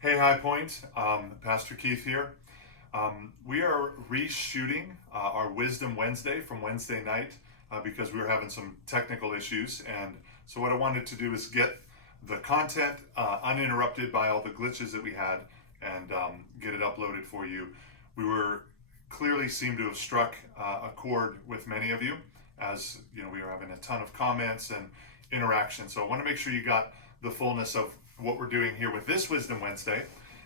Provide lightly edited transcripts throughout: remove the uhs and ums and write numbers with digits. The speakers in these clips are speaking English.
Hey, High Point, Pastor Keith here. We are reshooting our Wisdom Wednesday from Wednesday night because we were having some technical issues. And so what I wanted to do is get the content uninterrupted by all the glitches that we had and get it uploaded for you. We were clearly seemed to have struck a chord with many of you, as you know, we were having a ton of comments and interaction. So I want to make sure you got the fullness of what we're doing here with this Wisdom Wednesday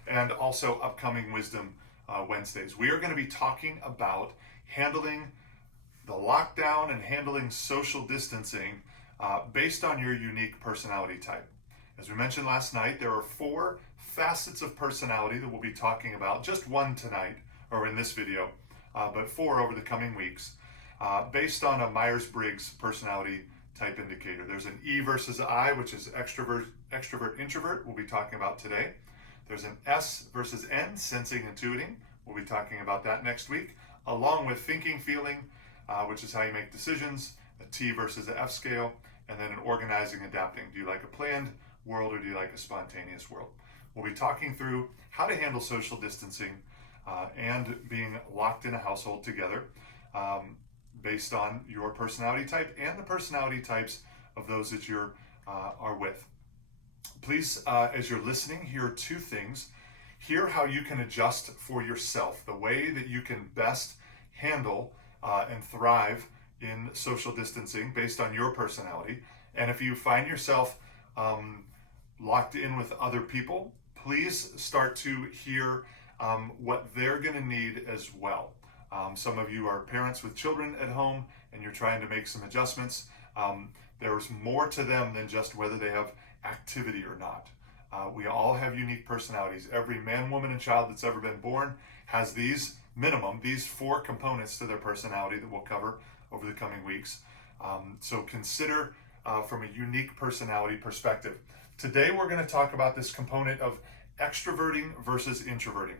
and also upcoming Wisdom Wednesdays. We are going to be talking about handling the lockdown and handling social distancing based on your unique personality type. As we mentioned last night, there are 4 facets of personality that we'll be talking about, just one tonight or in this video, but 4 over the coming weeks, based on a Myers-Briggs personality type indicator. There's an E versus I, which is extrovert, introvert, we'll be talking about today. There's an S versus N, sensing, intuiting. We'll be talking about that next week, along with thinking, feeling, which is how you make decisions, a T versus a F scale, and then an organizing, adapting. Do you like a planned world or do you like a spontaneous world? We'll be talking through how to handle social distancing and being locked in a household together, based on your personality type and the personality types of those that you are with. Please, as you're listening, hear 2 things. Hear how you can adjust for yourself, the way that you can best handle and thrive in social distancing based on your personality. And if you find yourself locked in with other people, please start to hear what they're going to need as well. Some of you are parents with children at home and you're trying to make some adjustments. There's more to them than just whether they have activity or not. We all have unique personalities. Every man, woman, and child that's ever been born has these 4 components to their personality that we'll cover over the coming weeks. So consider from a unique personality perspective. Today we're going to talk about this component of extroverting versus introverting.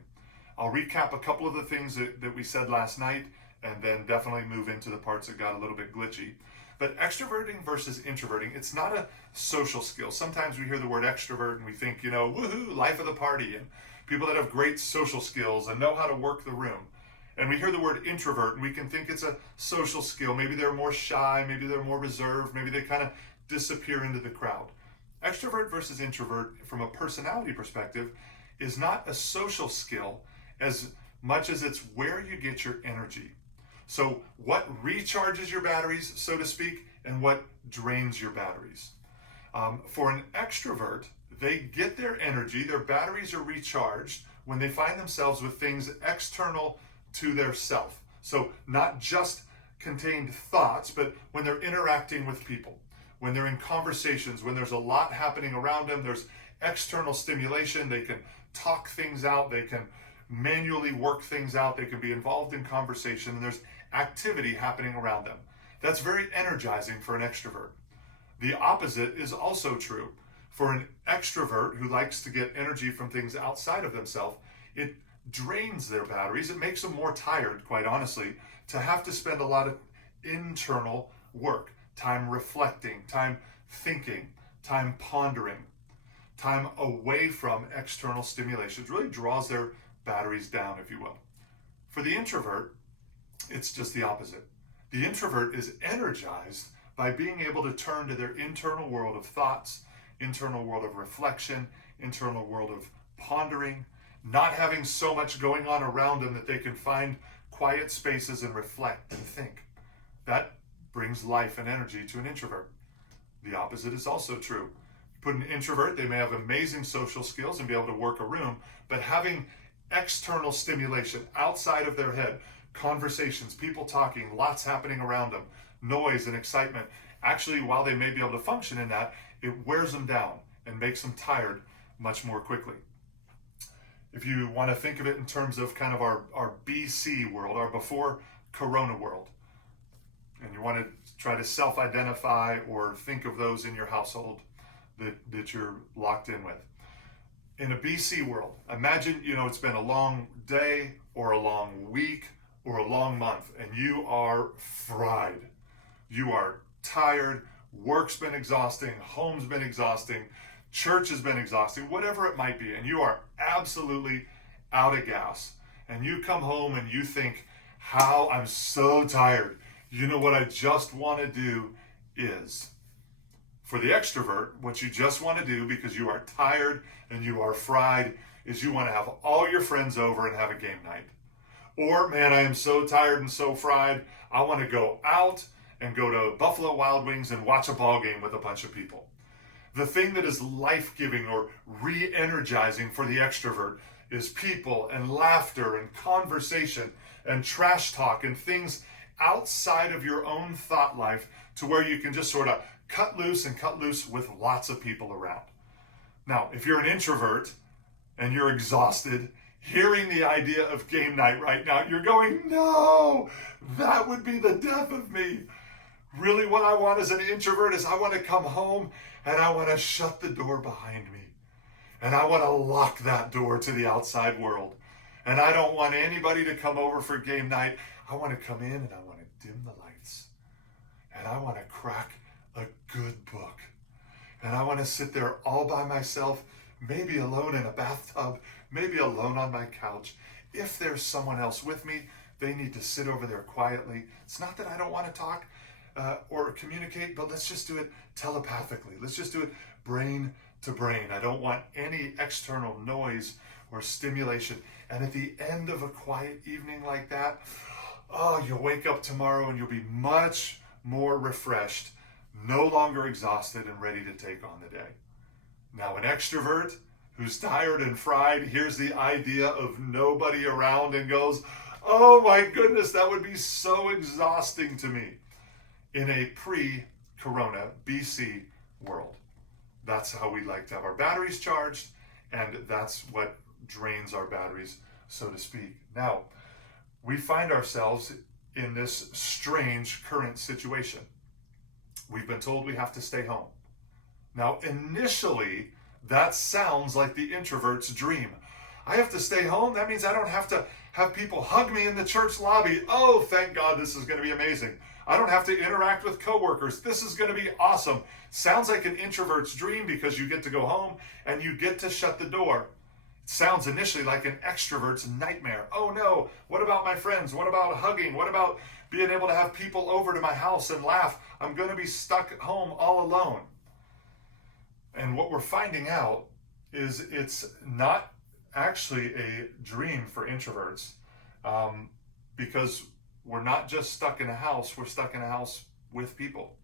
I'll recap a couple of the things that we said last night and then definitely move into the parts that got a little bit glitchy. But extroverting versus introverting, it's not a social skill. Sometimes we hear the word extrovert and we think, woohoo, life of the party, and people that have great social skills and know how to work the room. And we hear the word introvert and we can think it's a social skill. Maybe they're more shy, maybe they're more reserved, maybe they kind of disappear into the crowd. Extrovert versus introvert, from a personality perspective, is not a social skill as much as it's where you get your energy. So what recharges your batteries, so to speak, and what drains your batteries. For an extrovert, they get their energy, their batteries are recharged when they find themselves with things external to their self. So not just contained thoughts, but when they're interacting with people, when they're in conversations, when there's a lot happening around them, there's external stimulation, they can talk things out, they can manually work things out, they can be involved in conversation, and there's activity happening around them. That's very energizing for an extrovert. The opposite is also true. For an extrovert who likes to get energy from things outside of themselves, it drains their batteries. It makes them more tired, quite honestly, to have to spend a lot of internal work, time reflecting, time thinking, time pondering, time away from external stimulation. It really draws their batteries down, if you will. For the introvert, it's just the opposite. The introvert is energized by being able to turn to their internal world of thoughts, internal world of reflection, internal world of pondering, not having so much going on around them that they can find quiet spaces and reflect and think. That brings life and energy to an introvert. The opposite is also true. Put an introvert, they may have amazing social skills and be able to work a room, but having external stimulation outside of their head, conversations, people talking, lots happening around them, noise and excitement. Actually, while they may be able to function in that, it wears them down and makes them tired much more quickly. If you want to think of it in terms of kind of our BC world, our before Corona world, and you want to try to self-identify or think of those in your household that you're locked in with. In a BC world, imagine, it's been a long day or a long week or a long month, and you are fried. You are tired. Work's been exhausting. Home's been exhausting. church has been exhausting, whatever it might be, and you are absolutely out of gas, and you come home and you think, how I'm so tired. You know what I just want to do is, for the extrovert, what you just want to do because you are tired and you are fried is you want to have all your friends over and have a game night. Or, man, I am so tired and so fried, I want to go out and go to Buffalo Wild Wings and watch a ball game with a bunch of people. The thing that is life-giving or re-energizing for the extrovert is people and laughter and conversation and trash talk and things outside of your own thought life to where you can just sort of cut loose with lots of people around. Now, if you're an introvert and you're exhausted, hearing the idea of game night right now, you're going, no, that would be the death of me. Really what I want as an introvert is I want to come home and I want to shut the door behind me. And I want to lock that door to the outside world. And I don't want anybody to come over for game night. I want to come in and I want to dim the lights. And I want to crack a good book. And I want to sit there all by myself, maybe alone in a bathtub, maybe alone on my couch. If there's someone else with me, they need to sit over there quietly. It's not that I don't want to talk or communicate, but let's just do it telepathically. Let's just do it brain to brain. I don't want any external noise or stimulation. And at the end of a quiet evening like that, oh, you'll wake up tomorrow and you'll be much more refreshed, no longer exhausted and ready to take on the day. Now, an extrovert who's tired and fried hears the idea of nobody around and goes, oh my goodness, that would be so exhausting to me. In a pre-corona BC world, that's how we like to have our batteries charged, and that's what drains our batteries, so to speak. Now, we find ourselves in this strange current situation. We've been told we have to stay home. Now, initially, that sounds like the introvert's dream. I have to stay home? That means I don't have to have people hug me in the church lobby. Oh, thank God, this is going to be amazing. I don't have to interact with coworkers. This is going to be awesome. Sounds like an introvert's dream because you get to go home and you get to shut the door. It sounds initially like an extrovert's nightmare. Oh no, what about my friends? What about hugging? What about being able to have people over to my house and laugh? I'm going to be stuck at home all alone. And what we're finding out is it's not actually a dream for introverts, because we're not just stuck in a house, we're stuck in a house with people.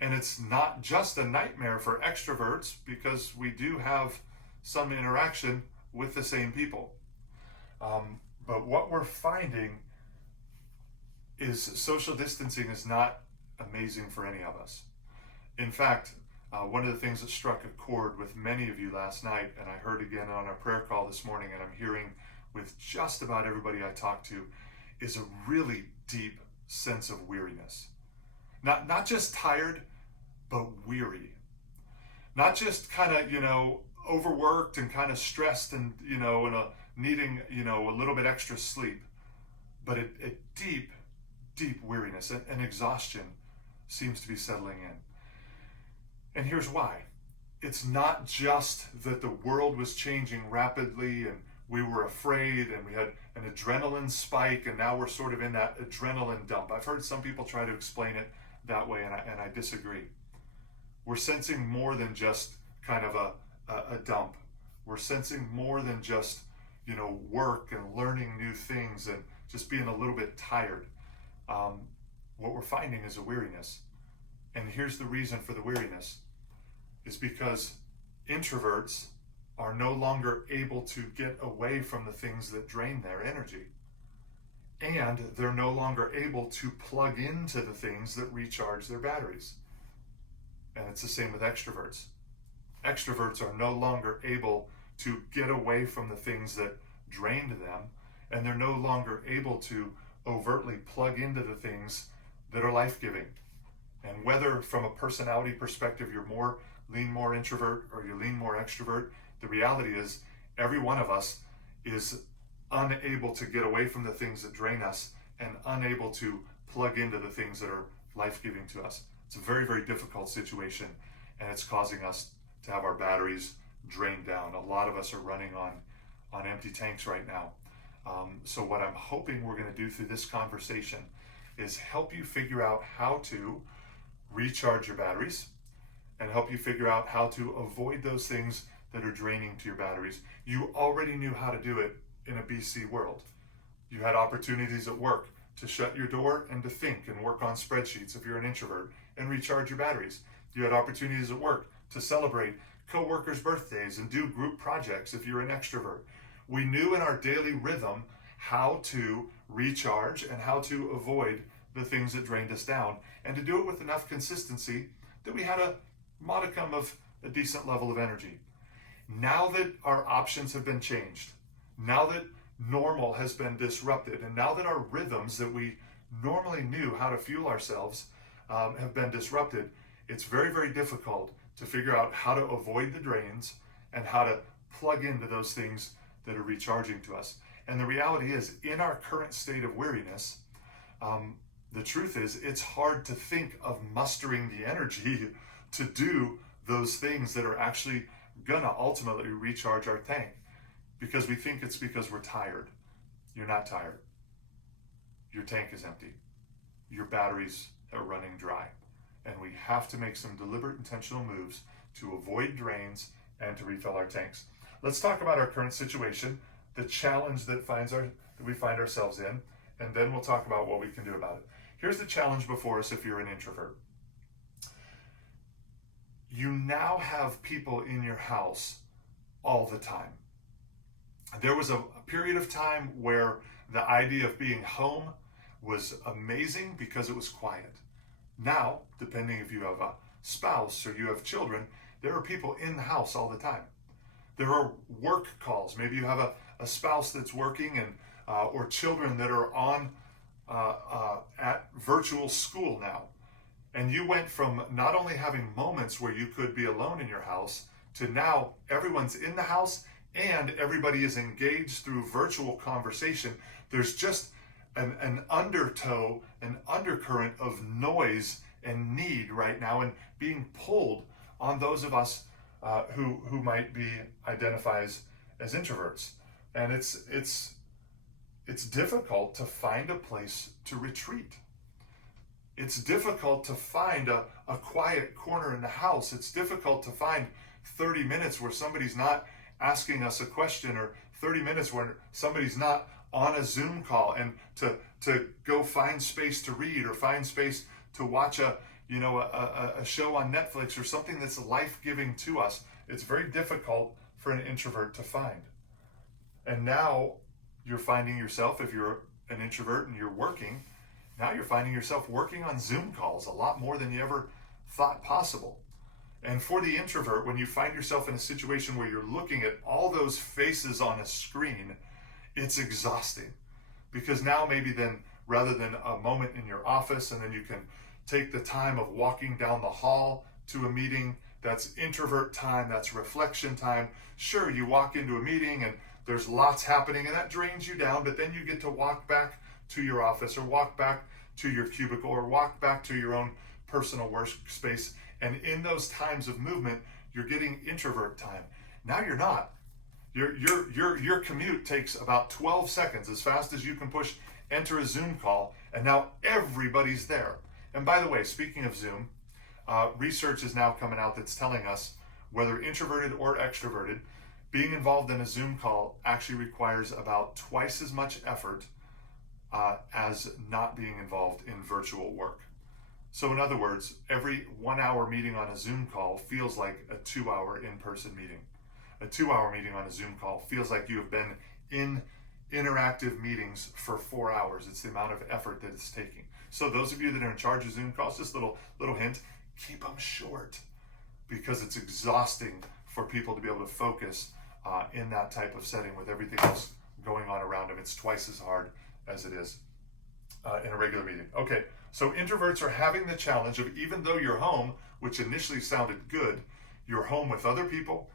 And it's not just a nightmare for extroverts because we do have some interaction with the same people. But what we're finding is social distancing is not amazing for any of us. In fact, one of the things that struck a chord with many of you last night, and I heard again on our prayer call this morning, and I'm hearing with just about everybody I talk to, is a really deep sense of weariness. Not just tired, but weary. Not just kind of, overworked and kind of stressed and, and needing, a little bit extra sleep, but a deep, deep weariness and exhaustion seems to be settling in. And here's why. It's not just that the world was changing rapidly and we were afraid and we had an adrenaline spike and now we're sort of in that adrenaline dump. I've heard some people try to explain it that way and I disagree. We're sensing more than just kind of a dump. We're sensing more than just, work and learning new things and just being a little bit tired. What we're finding is a weariness. And here's the reason for the weariness, is because introverts are no longer able to get away from the things that drain their energy. And they're no longer able to plug into the things that recharge their batteries. And it's the same with extroverts. Extroverts are no longer able to get away from the things that drained them, and they're no longer able to overtly plug into the things that are life-giving. And whether from a personality perspective you're lean more introvert or you lean more extrovert, the reality is every one of us is unable to get away from the things that drain us and unable to plug into the things that are life-giving to us. It's a very, very difficult situation, and it's causing us to have our batteries drained down. A lot of us are running on empty tanks right now. So what I'm hoping we're going to do through this conversation is help you figure out how to recharge your batteries and help you figure out how to avoid those things that are draining to your batteries. You already knew how to do it in a BC world. You had opportunities at work to shut your door and to think and work on spreadsheets if you're an introvert and recharge your batteries. You had opportunities at work to celebrate coworkers' birthdays and do group projects if you're an extrovert. We knew in our daily rhythm how to recharge and how to avoid the things that drained us down, and to do it with enough consistency that we had a modicum of a decent level of energy. Now that our options have been changed, now that normal has been disrupted, and now that our rhythms that we normally knew how to fuel ourselves have been disrupted, it's very, very difficult to figure out how to avoid the drains and how to plug into those things that are recharging to us. And the reality is, in our current state of weariness, the truth is it's hard to think of mustering the energy to do those things that are actually gonna ultimately recharge our tank, because we think it's because we're tired. You're not tired. Your tank is empty. Your batteries are running dry. And we have to make some deliberate, intentional moves to avoid drains and to refill our tanks. Let's talk about our current situation, the challenge that we find ourselves in, and then we'll talk about what we can do about it. Here's the challenge before us if you're an introvert. You now have people in your house all the time. There was a period of time where the idea of being home was amazing because it was quiet. Now, depending if you have a spouse or you have children, there are people in the house all the time. There are work calls. Maybe you have a spouse that's working and or children that are on at virtual school now. And you went from not only having moments where you could be alone in your house to now everyone's in the house and everybody is engaged through virtual conversation. There's just an undertow, an undercurrent of noise and need right now, and being pulled on those of us who might be identified as introverts. And it's difficult to find a place to retreat. It's difficult to find a quiet corner in the house. It's difficult to find 30 minutes where somebody's not asking us a question, or 30 minutes where somebody's not on a Zoom call, and to go find space to read or find space to watch a show on Netflix or something that's life-giving to us. It's very difficult for an introvert to find. And now you're finding yourself, if you're an introvert and you're working, now you're finding yourself working on Zoom calls a lot more than you ever thought possible. And for the introvert, when you find yourself in a situation where you're looking at all those faces on a screen, it's exhausting. Because now maybe then, rather than a moment in your office and then you can take the time of walking down the hall to a meeting, that's introvert time, that's reflection time. Sure, you walk into a meeting and there's lots happening and that drains you down, but then you get to walk back to your office or walk back to your cubicle or walk back to your own personal workspace. And in those times of movement, you're getting introvert time. Now you're not. Your commute takes about 12 seconds, as fast as you can push enter a Zoom call, and now everybody's there. And by the way, speaking of Zoom, research is now coming out that's telling us whether introverted or extroverted, being involved in a Zoom call actually requires about twice as much effort as not being involved in virtual work. So in other words, every 1 hour meeting on a Zoom call feels like a 2 hour in-person meeting. A 2 hour meeting on a Zoom call feels like you have been in interactive meetings for 4 hours. It's the amount of effort that it's taking. So those of you that are in charge of Zoom calls, just a little hint, keep them short, because it's exhausting for people to be able to focus in that type of setting with everything else going on around them. It's twice as hard as it is in a regular meeting. Okay, so introverts are having the challenge of, even though you're home, which initially sounded good, you're home with other people,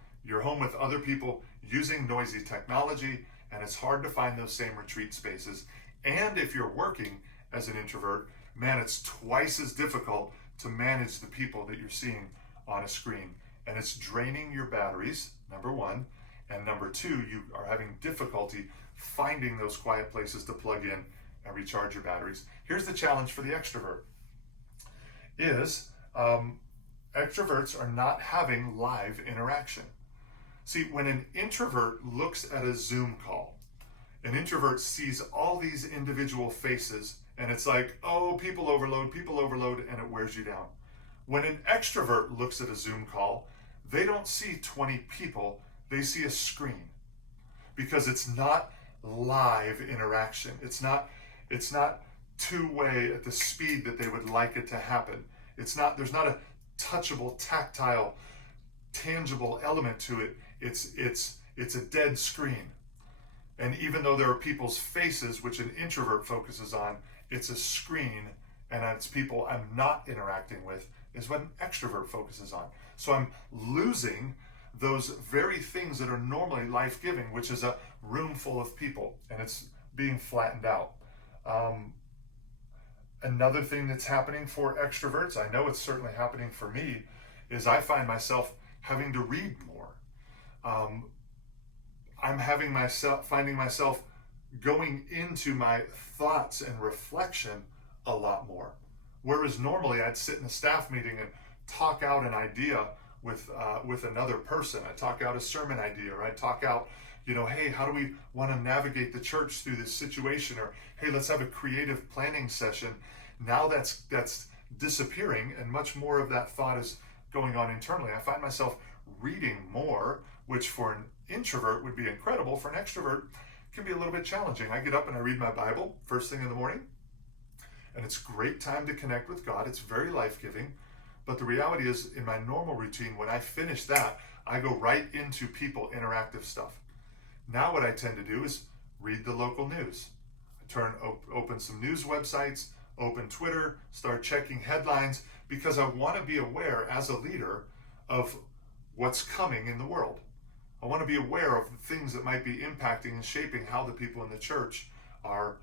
using noisy technology, and it's hard to find those same retreat spaces. And if you're working as an introvert, man, it's twice as difficult to manage the people that you're seeing on a screen and it's draining your batteries, number one, and number two, you are having difficulty finding those quiet places to plug in and recharge your batteries. Here's the challenge for the extrovert is extroverts are not having live interaction. See, when an introvert looks at a Zoom call, an introvert sees all these individual faces and it's like, oh, people overload, and it wears you down. When an extrovert looks at a Zoom call, they don't see 20 people, they see a screen, because it's not live interaction. It's not two-way at the speed that they would like it to happen. There's not a touchable, tactile, tangible element to it. It's a dead screen. And even though there are people's faces, which an introvert focuses on, it's a screen, and it's people I'm not interacting with, is what an extrovert focuses on. So I'm losing those very things that are normally life-giving, which is a room full of people, and it's being flattened out. Another thing that's happening for extroverts, I know it's certainly happening for me, is I find myself having to read more. I'm finding myself going into my thoughts and reflection a lot more. Whereas normally I'd sit in a staff meeting and talk out an idea with another person. I'd talk out a sermon idea, or I'd talk out, hey, how do we want to navigate the church through this situation? Or, hey, let's have a creative planning session. Now that's disappearing, and much more of that thought is going on internally. I find myself reading more, which for an introvert would be incredible. For an extrovert, can be a little bit challenging. I get up and I read my Bible first thing in the morning, and it's a great time to connect with God. It's very life-giving. But the reality is, in my normal routine, when I finish that, I go right into people interactive stuff. Now what I tend to do is read the local news. I open some news websites, open Twitter, start checking headlines, because I want to be aware as a leader of what's coming in the world. I want to be aware of the things that might be impacting and shaping how the people in the church are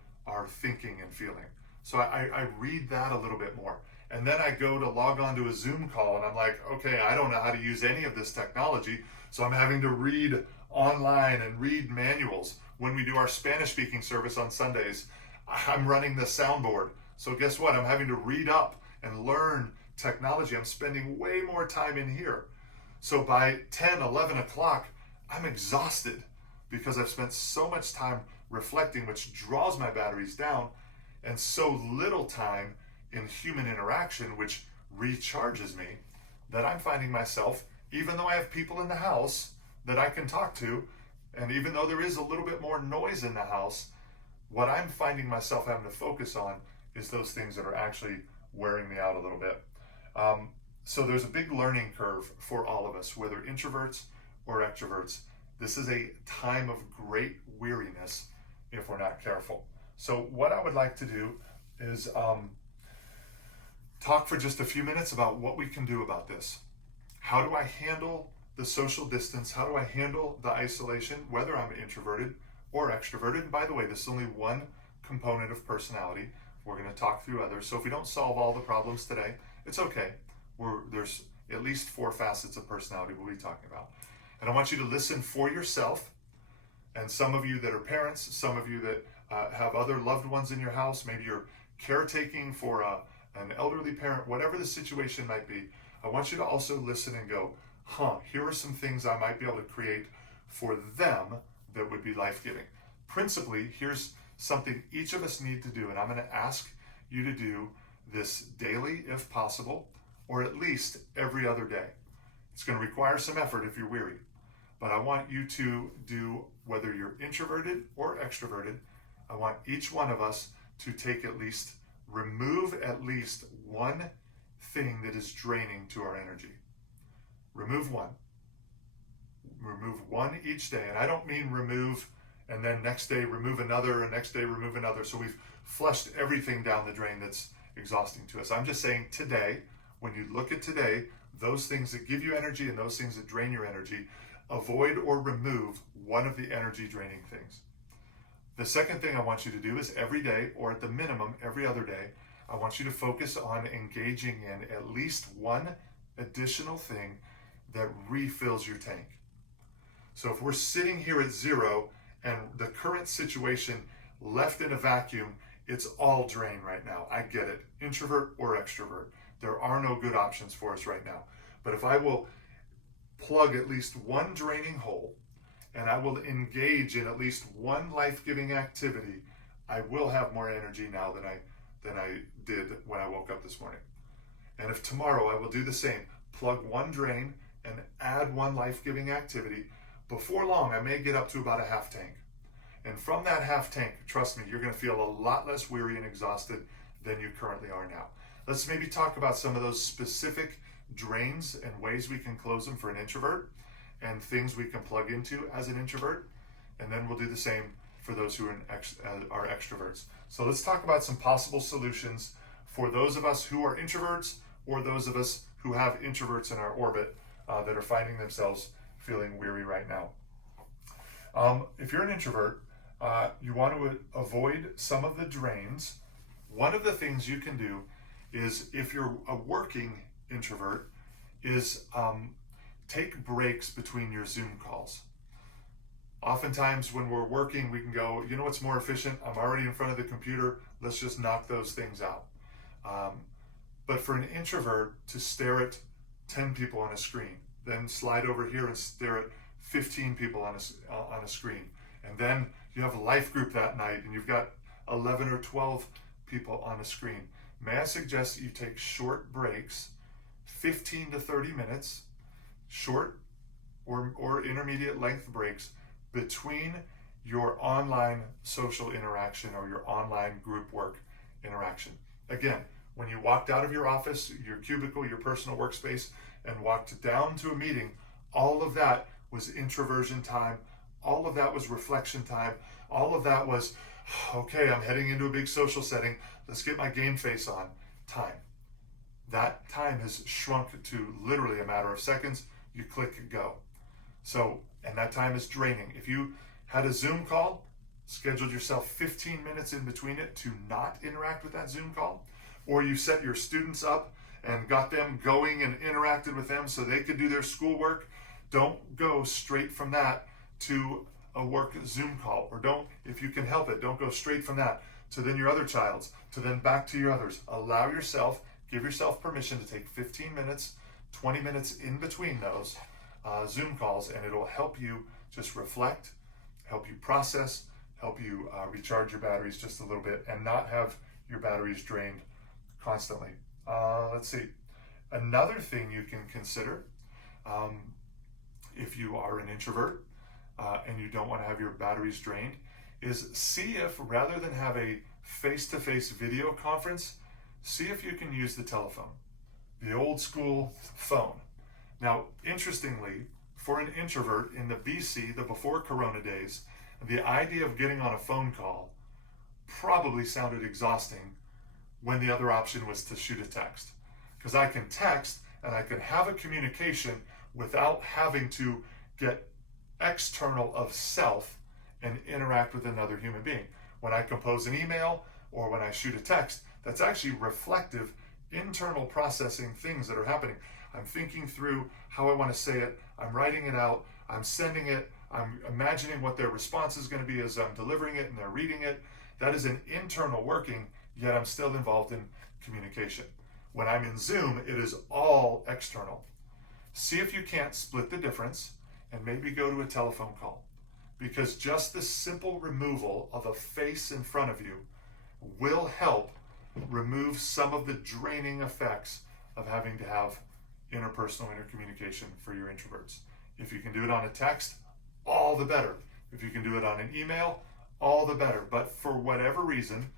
thinking and feeling. So I read that a little bit more. And then I go to log on to a Zoom call, and I'm like, okay, I don't know how to use any of this technology, so I'm having to read online and read manuals. When we do our Spanish-speaking service on Sundays, I'm running the soundboard. So guess what? I'm having to read up and learn technology. I'm spending way more time in here. So by 10, 11 o'clock, I'm exhausted because I've spent so much time reflecting, which draws my batteries down, and so little time in human interaction, which recharges me, that I'm finding myself, even though I have people in the house that I can talk to, and even though there is a little bit more noise in the house, what I'm finding myself having to focus on is those things that are actually wearing me out a little bit. So there's a big learning curve for all of us, whether introverts or extroverts. This is a time of great weariness if we're not careful. So what I would like to do is talk for just a few minutes about what we can do about this. How do I handle the social distance? How do I handle the isolation, whether I'm introverted or extroverted? And by the way, this is only one component of personality. We're going to talk through others. So if we don't solve all the problems today, it's okay. There's at least 4 facets of personality we'll be talking about. And I want you to listen for yourself. And some of you that are parents, some of you that have other loved ones in your house, maybe you're caretaking for an elderly parent, whatever the situation might be, I want you to also listen and go, here are some things I might be able to create for them that would be life-giving. Principally, here's something each of us need to do, and I'm going to ask you to do this daily if possible, or at least every other day. It's going to require some effort if you're weary, but I want you to do, whether you're introverted or extroverted, I want each one of us to remove at least one thing that is draining to our energy. Remove one. Remove one each day. And I don't mean remove and then next day remove another, and next day remove another. So we've flushed everything down the drain that's exhausting to us. I'm just saying today, when you look at today, those things that give you energy and those things that drain your energy, avoid or remove one of the energy draining things. The second thing I want you to do is every day, or at the minimum every other day, I want you to focus on engaging in at least one additional thing that refills your tank. So if we're sitting here at 0 and the current situation left in a vacuum, it's all drain right now. I get it, introvert or extrovert. There are no good options for us right now. But if I will plug at least one draining hole and I will engage in at least one life-giving activity, I will have more energy now than I did when I woke up this morning. And if tomorrow I will do the same, plug one drain and add one life-giving activity, before long I may get up to about a half tank. And from that half tank, trust me, you're going to feel a lot less weary and exhausted than you currently are now. Let's maybe talk about some of those specific drains and ways we can close them for an introvert and things we can plug into as an introvert. And then we'll do the same for those who are extroverts. So let's talk about some possible solutions for those of us who are introverts or those of us who have introverts in our orbit that are finding themselves feeling weary right now. If you're an introvert, you want to avoid some of the drains. One of the things you can do is, if you're a working introvert, is take breaks between your Zoom calls. Oftentimes when we're working, we can go, you know what's more efficient? I'm already in front of the computer. Let's just knock those things out. But for an introvert to stare at 10 people on a screen, then slide over here and stare at 15 people on a screen, and then you have a life group that night and you've got 11 or 12 people on a screen. May I suggest that you take short breaks, 15 to 30 minutes, short or intermediate length breaks between your online social interaction or your online group work interaction. Again, when you walked out of your office, your cubicle, your personal workspace, and walked down to a meeting, all of that was introversion time. All of that was reflection time. All of that was, okay, I'm heading into a big social setting. Let's get my game face on time. That time has shrunk to literally a matter of seconds. You click and go. So, and that time is draining. If you had a Zoom call, scheduled yourself 15 minutes in between it to not interact with that Zoom call, or you set your students up and got them going and interacted with them so they could do their schoolwork, don't go straight from that to a work Zoom call, or don't, if you can help it, don't go straight from that to then your other child's, to then back to your others. Allow yourself, give yourself permission to take 15 minutes, 20 minutes in between those Zoom calls, and it'll help you just reflect, help you process, help you recharge your batteries just a little bit and not have your batteries drained constantly. Let's see. Another thing you can consider, if you are an introvert and you don't want to have your batteries drained, is see if, rather than have a face-to-face video conference, see if you can use the telephone, the old school phone. Now, interestingly, for an introvert in the BC, the before Corona days, the idea of getting on a phone call probably sounded exhausting when the other option was to shoot a text. Because I can text and I can have a communication without having to get external of self and interact with another human being. When I compose an email or when I shoot a text, that's actually reflective, internal processing things that are happening. I'm thinking through how I want to say it, I'm writing it out, I'm sending it, I'm imagining what their response is going to be as I'm delivering it and they're reading it. That is an internal working, yet I'm still involved in communication. When I'm in Zoom, it is all external. See if you can't split the difference and maybe go to a telephone call, because just the simple removal of a face in front of you will help remove some of the draining effects of having to have interpersonal intercommunication for your introverts. If you can do it on a text, all the better. If you can do it on an email, all the better. But for whatever reason,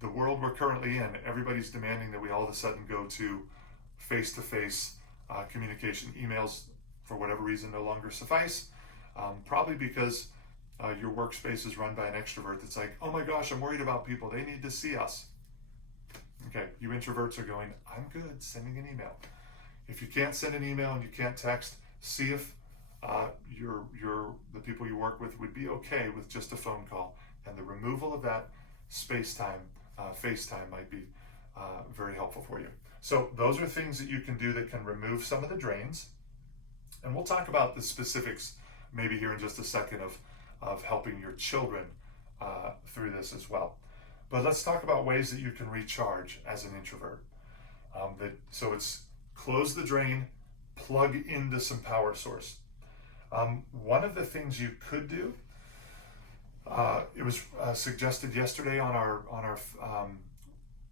the world we're currently in, everybody's demanding that we all of a sudden go to face-to-face communication. Emails, for whatever reason, no longer suffice. Probably because your workspace is run by an extrovert that's like, oh my gosh, I'm worried about people. They need to see us. Okay, you introverts are going, I'm good sending an email. If you can't send an email and you can't text, see if the people you work with would be okay with just a phone call. And the removal of that space-time, FaceTime might be very helpful for you. So those are things that you can do that can remove some of the drains. And we'll talk about the specifics maybe here in just a second of helping your children through this as well. But let's talk about ways that you can recharge as an introvert. So it's close the drain, plug into some power source. One of the things you could do, it was suggested yesterday on our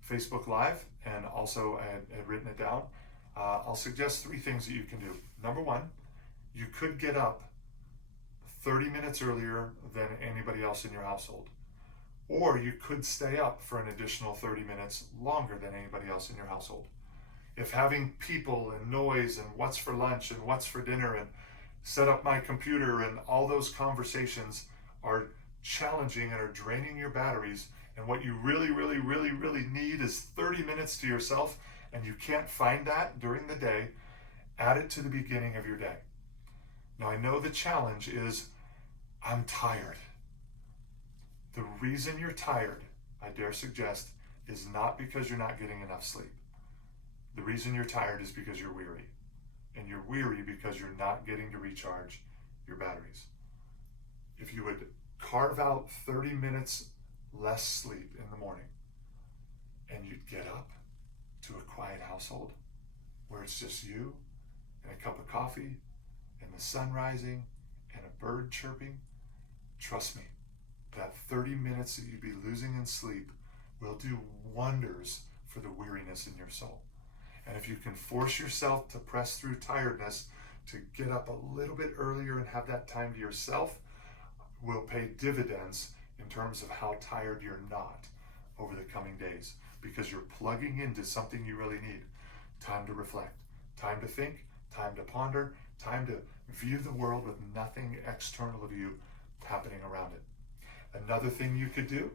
Facebook Live, and also I had written it down. I'll suggest 3 things that you can do. Number 1, you could get up 30 minutes earlier than anybody else in your household. Or you could stay up for an additional 30 minutes longer than anybody else in your household. If having people and noise and what's for lunch and what's for dinner and set up my computer and all those conversations are challenging and are draining your batteries, and what you really, really, really, really need is 30 minutes to yourself, and you can't find that during the day, add it to the beginning of your day. Now, I know the challenge is, I'm tired. The reason you're tired, I dare suggest, is not because you're not getting enough sleep. The reason you're tired is because you're weary. And you're weary because you're not getting to recharge your batteries. If you would carve out 30 minutes less sleep in the morning, and you'd get up to a quiet household where it's just you and a cup of coffee and the sun rising and a bird chirping, trust me, that 30 minutes that you'd be losing in sleep will do wonders for the weariness in your soul. And if you can force yourself to press through tiredness, to get up a little bit earlier and have that time to yourself, will pay dividends in terms of how tired you're not over the coming days, because you're plugging into something you really need. Time to reflect, time to think, time to ponder, time to view the world with nothing external of you happening around it. Another thing you could do,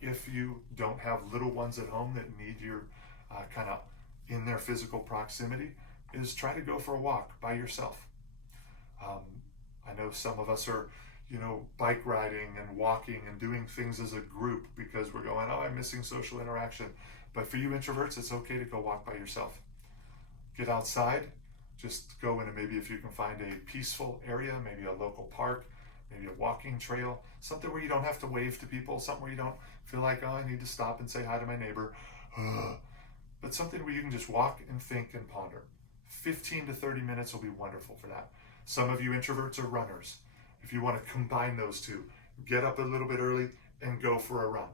if you don't have little ones at home that need your kind of in their physical proximity, is try to go for a walk by yourself. I know some of us are, bike riding and walking and doing things as a group because we're going, I'm missing social interaction. But for you introverts, it's okay to go walk by yourself. Get outside, just go in, and maybe if you can find a peaceful area, maybe a local park, maybe a walking trail, something where you don't have to wave to people, something where you don't feel like, I need to stop and say hi to my neighbor. But something where you can just walk and think and ponder. 15 to 30 minutes will be wonderful for that. Some of you introverts are runners. If you want to combine those two, get up a little bit early and go for a run.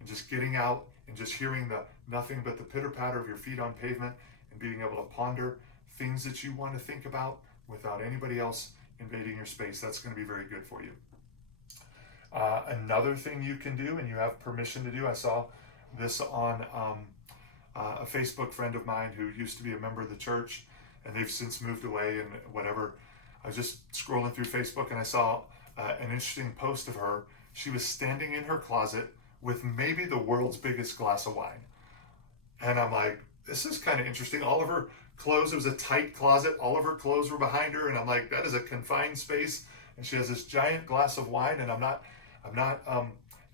And just getting out and just hearing the nothing but the pitter-patter of your feet on pavement and being able to ponder things that you want to think about without anybody else invading your space, that's going to be very good for you. Another thing you can do, and you have permission to do, I saw this on a Facebook friend of mine who used to be a member of the church, and they've since moved away and whatever. I was just scrolling through Facebook and I saw an interesting post of her. She was standing in her closet with maybe the world's biggest glass of wine. And I'm like, this is kind of interesting. All of her clothes, it was a tight closet, all of her clothes were behind her, and I'm like, that is a confined space. And she has this giant glass of wine, and I'm not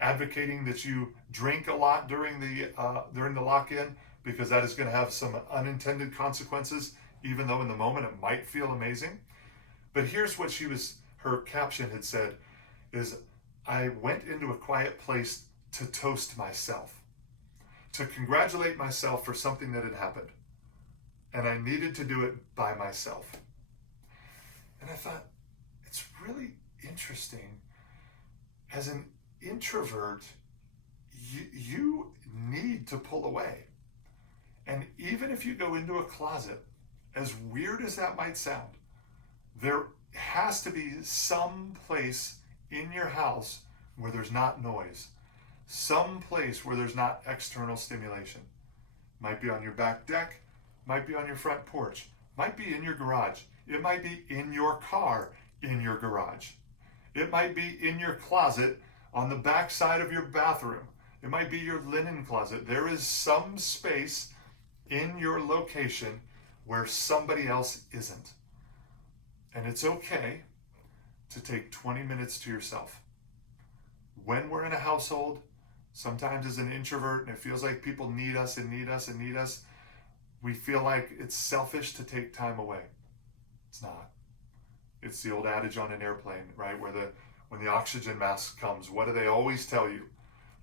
advocating that you drink a lot during the lock-in, because that is going to have some unintended consequences, even though in the moment it might feel amazing. But here's what her caption had said, is, I went into a quiet place to toast myself, to congratulate myself for something that had happened. And I needed to do it by myself. And I thought, it's really interesting. As an introvert, you need to pull away. And even if you go into a closet, as weird as that might sound, there has to be some place in your house where there's not noise, some place where there's not external stimulation. Might be on your back deck, might be on your front porch, might be in your garage, it might be in your car in your garage, it might be in your closet on the back side of your bathroom, it might be your linen closet. There is some space in your location where somebody else isn't. And it's okay to take 20 minutes to yourself. When we're in a household, sometimes as an introvert, and it feels like people need us and need us and need us, we feel like it's selfish to take time away. It's not. It's the old adage on an airplane, right? When the oxygen mask comes, what do they always tell you?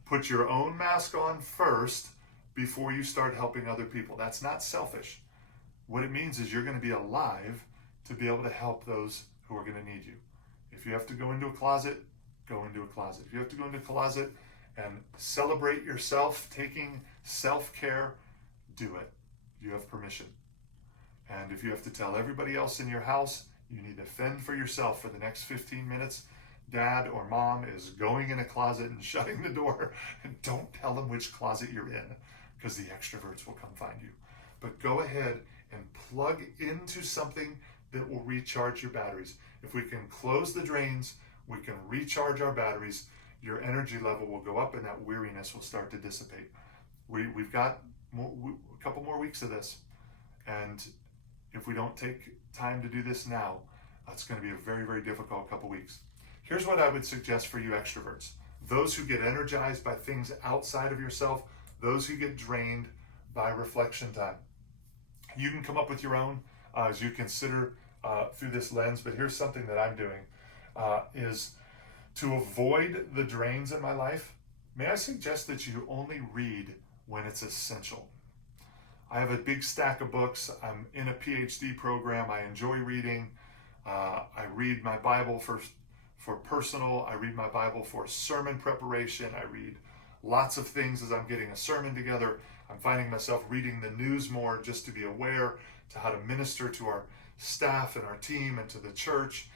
Put your own mask on first before you start helping other people. That's not selfish. What it means is you're going to be alive to be able to help those who are going to need you. If you have to go into a closet, go into a closet. If you have to go into a closet and celebrate yourself, taking self-care, do it. You have permission. And if you have to tell everybody else in your house, you need to fend for yourself for the next 15 minutes. Dad or mom is going in a closet and shutting the door, and don't tell them which closet you're in, because the extroverts will come find you. But go ahead and plug into something that will recharge your batteries. If we can close the drains, we can recharge our batteries, your energy level will go up and that weariness will start to dissipate. We've got a couple more weeks of this, and if we don't take time to do this now, it's going to be a very, very difficult couple weeks. Here's what I would suggest for you extroverts. Those who get energized by things outside of yourself, those who get drained by reflection time. You can come up with your own as you consider through this lens, but here's something that I'm doing is to avoid the drains in my life. May I suggest that you only read when it's essential? I have a big stack of books. I'm in a PhD program. I enjoy reading. I read my Bible for personal. I read my Bible for sermon preparation. I read lots of things as I'm getting a sermon together. I'm finding myself reading the news more just to be aware to how to minister to our staff and our team and to the church.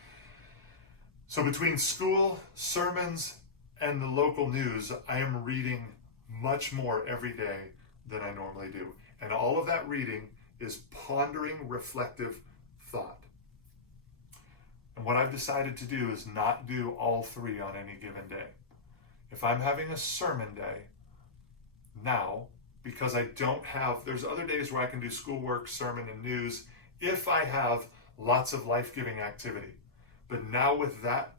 So between school, sermons, and the local news, I am reading much more every day than I normally do. And all of that reading is pondering, reflective thought. And what I've decided to do is not do all three on any given day. If I'm having a sermon day now, because I don't have, there's other days where I can do schoolwork, sermon, and news if I have lots of life-giving activity. But now with that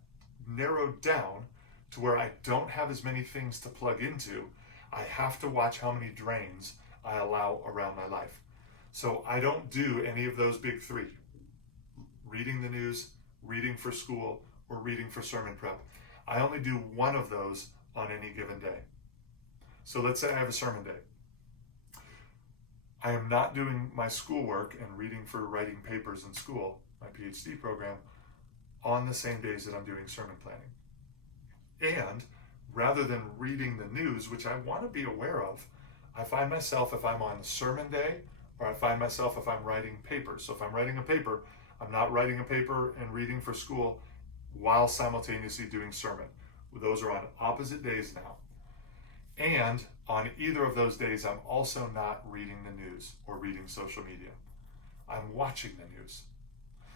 narrowed down to where I don't have as many things to plug into, I have to watch how many drains I allow around my life. So I don't do any of those big three: reading the news, reading for school, or reading for sermon prep. I only do one of those on any given day. So let's say I have a sermon day. I am not doing my schoolwork and reading for writing papers in school, my PhD program, on the same days that I'm doing sermon planning. And rather than reading the news, which I want to be aware of, I find myself, if I'm on a sermon day, or I find myself if I'm writing papers. So if I'm writing a paper, I'm not writing a paper and reading for school while simultaneously doing sermon. Those are on opposite days now. And on either of those days, I'm also not reading the news or reading social media. I'm watching the news.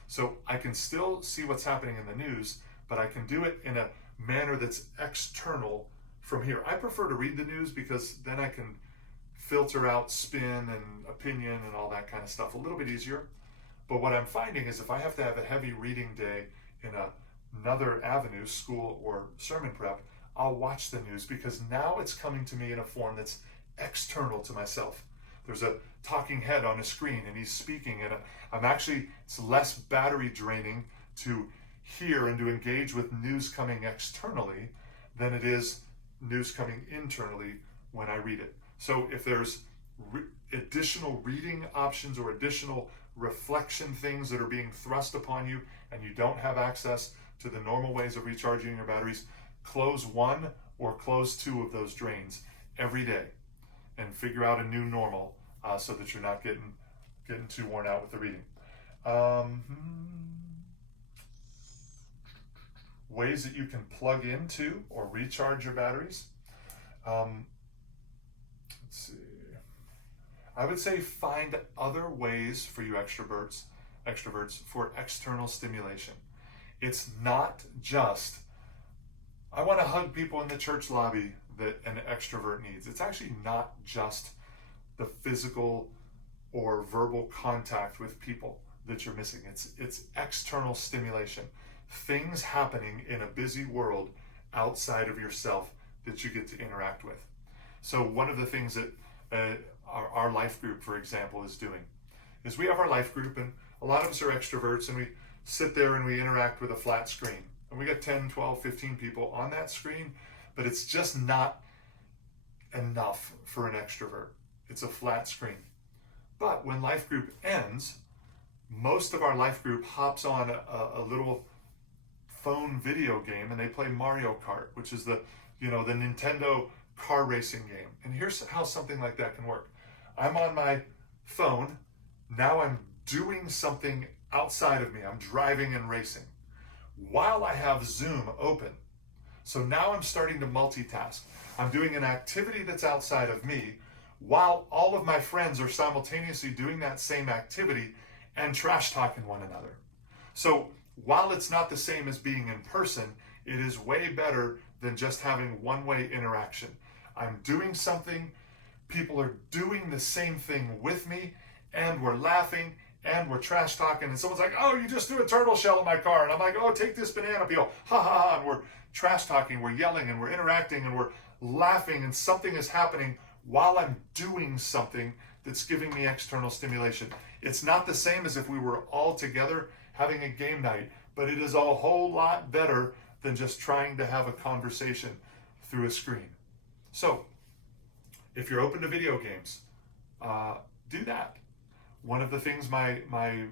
So I can still see what's happening in the news, but I can do it in a manner that's external from here. I prefer to read the news because then I can filter out spin and opinion and all that kind of stuff a little bit easier. But what I'm finding is if I have to have a heavy reading day in another avenue, school or sermon prep, I'll watch the news because now it's coming to me in a form that's external to myself. There's a talking head on a screen and he's speaking, and it's less battery draining to hear and to engage with news coming externally than it is news coming internally when I read it. So if there's additional reading options or additional reflection things that are being thrust upon you and you don't have access to the normal ways of recharging your batteries, close one or close two of those drains every day and figure out a new normal so that you're not getting too worn out with the reading. Ways that you can plug into or recharge your batteries. Let's see. I would say find other ways for you extroverts for external stimulation. It's not just, I want to hug people in the church lobby that an extrovert needs. It's actually not just the physical or verbal contact with people that you're missing. It's external stimulation. Things happening in a busy world outside of yourself that you get to interact with. So one of the things that our life group, for example, is doing is we have our life group, and a lot of us are extroverts, and we sit there and we interact with a flat screen. And we got 10, 12, 15 people on that screen, but it's just not enough for an extrovert. It's a flat screen. But when life group ends, most of our life group hops on a little phone video game and they play Mario Kart, which is the Nintendo car racing game. And here's how something like that can work. I'm on my phone. Now I'm doing something outside of me. I'm driving and racing while I have Zoom open. So now I'm starting to multitask. I'm doing an activity that's outside of me while all of my friends are simultaneously doing that same activity and trash talking one another. So while it's not the same as being in person, it is way better than just having one-way interaction. I'm doing something, people are doing the same thing with me, and we're laughing, and we're trash talking, and someone's like, oh, you just threw a turtle shell in my car, and I'm like, oh, take this banana peel, ha ha ha, and we're trash talking, we're yelling, and we're interacting, and we're laughing, and something is happening while I'm doing something that's giving me external stimulation. It's not the same as if we were all together having a game night, but it is a whole lot better than just trying to have a conversation through a screen. So, if you're open to video games, do that. One of the things my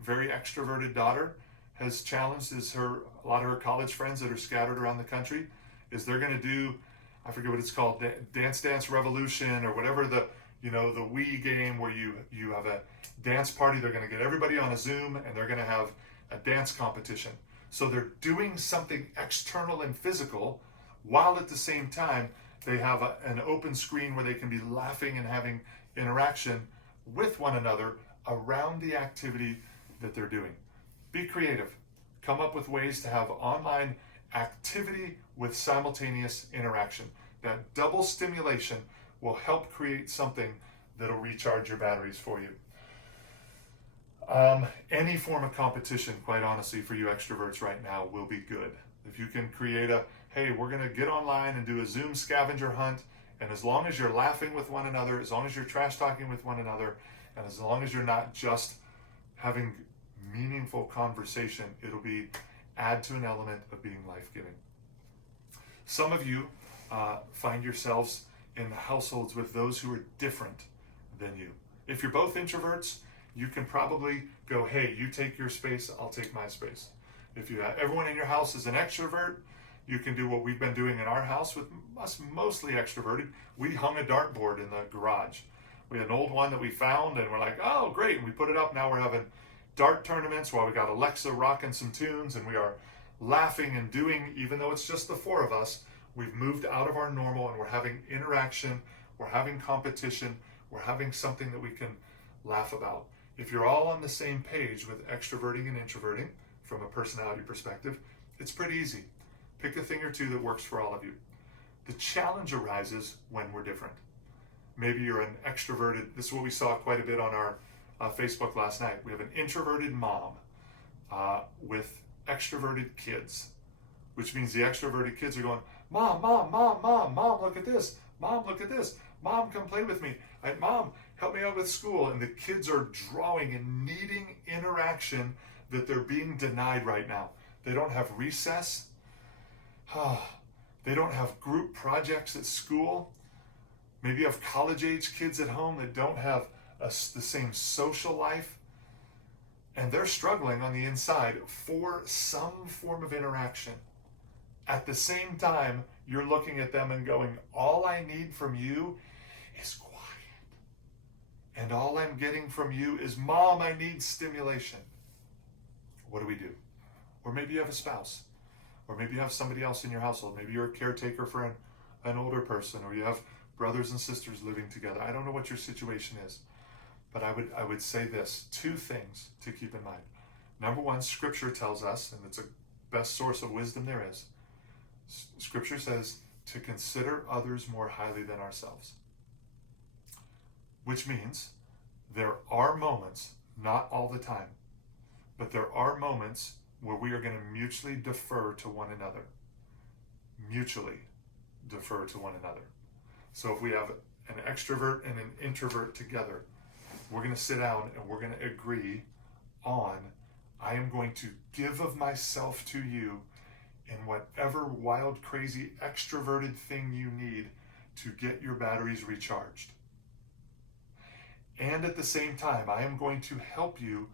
very extroverted daughter has challenged is a lot of her college friends that are scattered around the country, is they're going to do, I forget what it's called, Dance Dance Revolution or whatever the Wii game where you have a dance party. They're going to get everybody on a Zoom and they're going to have a dance competition. So they're doing something external and physical while at the same time they have an open screen where they can be laughing and having interaction with one another around the activity that they're doing. Be creative. Come up with ways to have online activity with simultaneous interaction. That double stimulation will help create something that'll recharge your batteries for you. Any form of competition, quite honestly, for you extroverts right now will be good. If you can create hey, we're going to get online and do a Zoom scavenger hunt, and as long as you're laughing with one another, as long as you're trash talking with one another, and as long as you're not just having meaningful conversation, it'll add to an element of being life-giving. Some of you find yourselves in households with those who are different than you. If you're both introverts, you can probably go, hey, you take your space, I'll take my space. If everyone in your house is an extrovert, you can do what we've been doing in our house with us mostly extroverted. We hung a dartboard in the garage. We had an old one that we found and we're like, oh, great. And we put it up. Now we're having dart tournaments while we got Alexa rocking some tunes and we are laughing and doing, even though it's just the four of us, we've moved out of our normal and we're having interaction, we're having competition, we're having something that we can laugh about. If you're all on the same page with extroverting and introverting from a personality perspective, it's pretty easy. Pick a thing or two that works for all of you. The challenge arises when we're different. Maybe you're an extroverted, this is what we saw quite a bit on our Facebook last night. We have an introverted mom with extroverted kids, which means the extroverted kids are going, Mom, Mom, Mom, Mom, Mom, look at this. Mom, look at this. Mom, come play with me. Mom, help me out with school. And the kids are drawing and needing interaction that they're being denied right now. They don't have recess. They don't have group projects at school. Maybe you have college-age kids at home that don't have the same social life. And they're struggling on the inside for some form of interaction. At the same time, you're looking at them and going, all I need from you is quiet. And all I'm getting from you is, Mom, I need stimulation. What do we do? Or maybe you have a spouse. Or maybe you have somebody else in your household. Maybe you're a caretaker for an older person, or you have brothers and sisters living together. I don't know what your situation is, but I would say this, two things to keep in mind. Number one, Scripture tells us, and it's the best source of wisdom there is, Scripture says to consider others more highly than ourselves. Which means there are moments, not all the time, but there are moments where we are going to mutually defer to one another. Mutually defer to one another. So if we have an extrovert and an introvert together, we're going to sit down and we're going to agree on I am going to give of myself to you in whatever wild, crazy, extroverted thing you need to get your batteries recharged. And at the same time, I am going to help you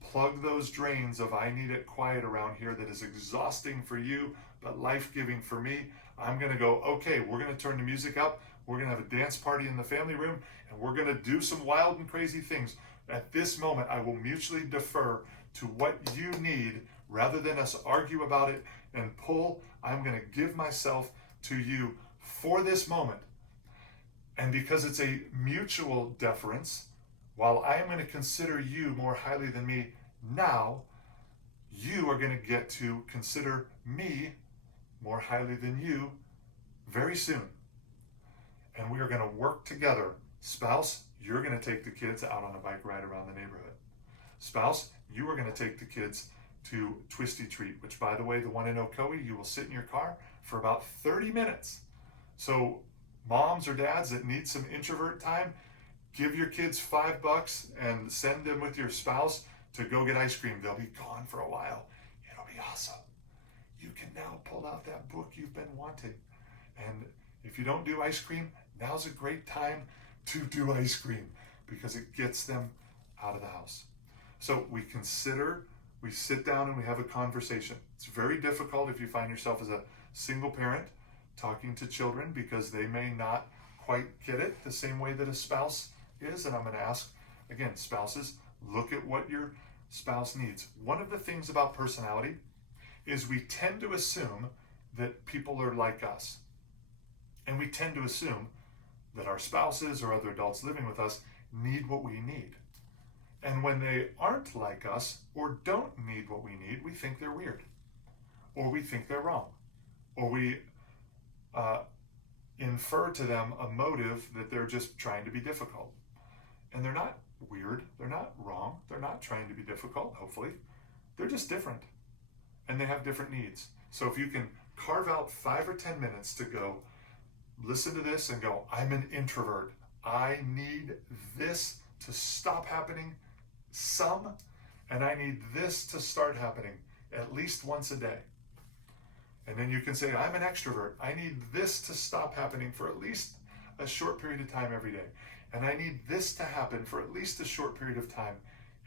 plug those drains of I need it quiet around here that is exhausting for you, but life-giving for me. I'm going to go, okay, we're going to turn the music up. We're going to have a dance party in the family room, and we're going to do some wild and crazy things. At this moment, I will mutually defer to what you need rather than us argue about it and pull. I'm going to give myself to you for this moment. And because it's a mutual deference, while I am going to consider you more highly than me now, you are going to get to consider me more highly than you very soon. And we are going to work together. Spouse, you're going to take the kids out on a bike ride around the neighborhood. Spouse, you are going to take the kids to Twisty Treat, which, by the way, the one in Ocoee, you will sit in your car for about 30 minutes. So moms or dads that need some introvert time, give your kids $5 and send them with your spouse to go get ice cream. They'll be gone for a while. It'll be awesome. You can now pull out that book you've been wanting. And if you don't do ice cream, now's a great time to do ice cream because it gets them out of the house. So we sit down and we have a conversation. It's very difficult if you find yourself as a single parent talking to children because they may not quite get it the same way that a spouse is. And I'm going to ask, again, spouses, look at what your spouse needs. One of the things about personality is we tend to assume that people are like us. And we tend to assume that our spouses or other adults living with us need what we need. And when they aren't like us or don't need what we need, we think they're weird. Or we think they're wrong. Or we infer to them a motive that they're just trying to be difficult. And they're not weird. They're not wrong. They're not trying to be difficult, hopefully. They're just different. And they have different needs. So if you can carve out 5 or 10 minutes to go, listen to this and go, I'm an introvert. I need this to stop happening some, and I need this to start happening at least once a day. And then you can say, I'm an extrovert. I need this to stop happening for at least a short period of time every day. And I need this to happen for at least a short period of time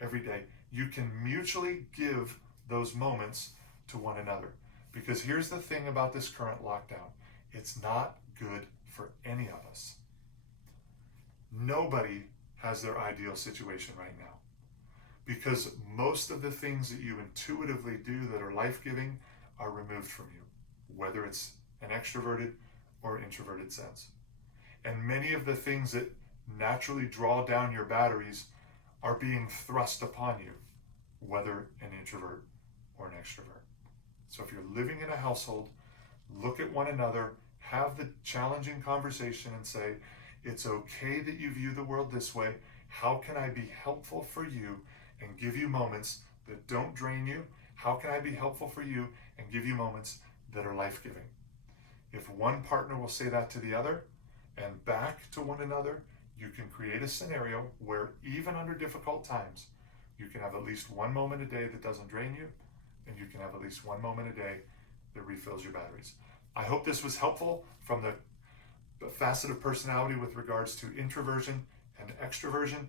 every day. You can mutually give those moments to one another. Because here's the thing about this current lockdown. It's not good for any of us. Nobody has their ideal situation right now. Because most of the things that you intuitively do that are life-giving are removed from you, whether it's an extroverted or introverted sense. And many of the things that naturally draw down your batteries are being thrust upon you, whether an introvert or an extrovert. So if you're living in a household, look at one another, have the challenging conversation and say, it's okay that you view the world this way. How can I be helpful for you and give you moments that don't drain you? How can I be helpful for you and give you moments that are life-giving? If one partner will say that to the other and back to one another, you can create a scenario where even under difficult times, you can have at least one moment a day that doesn't drain you, and you can have at least one moment a day that refills your batteries. I hope this was helpful from the facet of personality with regards to introversion and extroversion.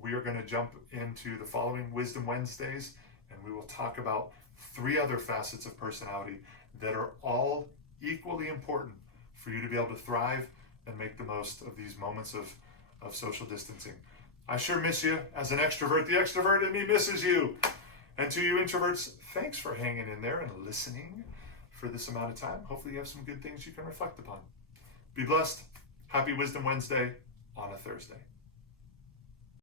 We are going to jump into the following Wisdom Wednesdays, and we will talk about 3 other facets of personality that are all equally important for you to be able to thrive and make the most of these moments of social distancing. I sure miss you as an extrovert. The extrovert in me misses you. And to you introverts, thanks for hanging in there and listening for this amount of time. Hopefully you have some good things you can reflect upon. Be blessed. Happy Wisdom Wednesday on a Thursday.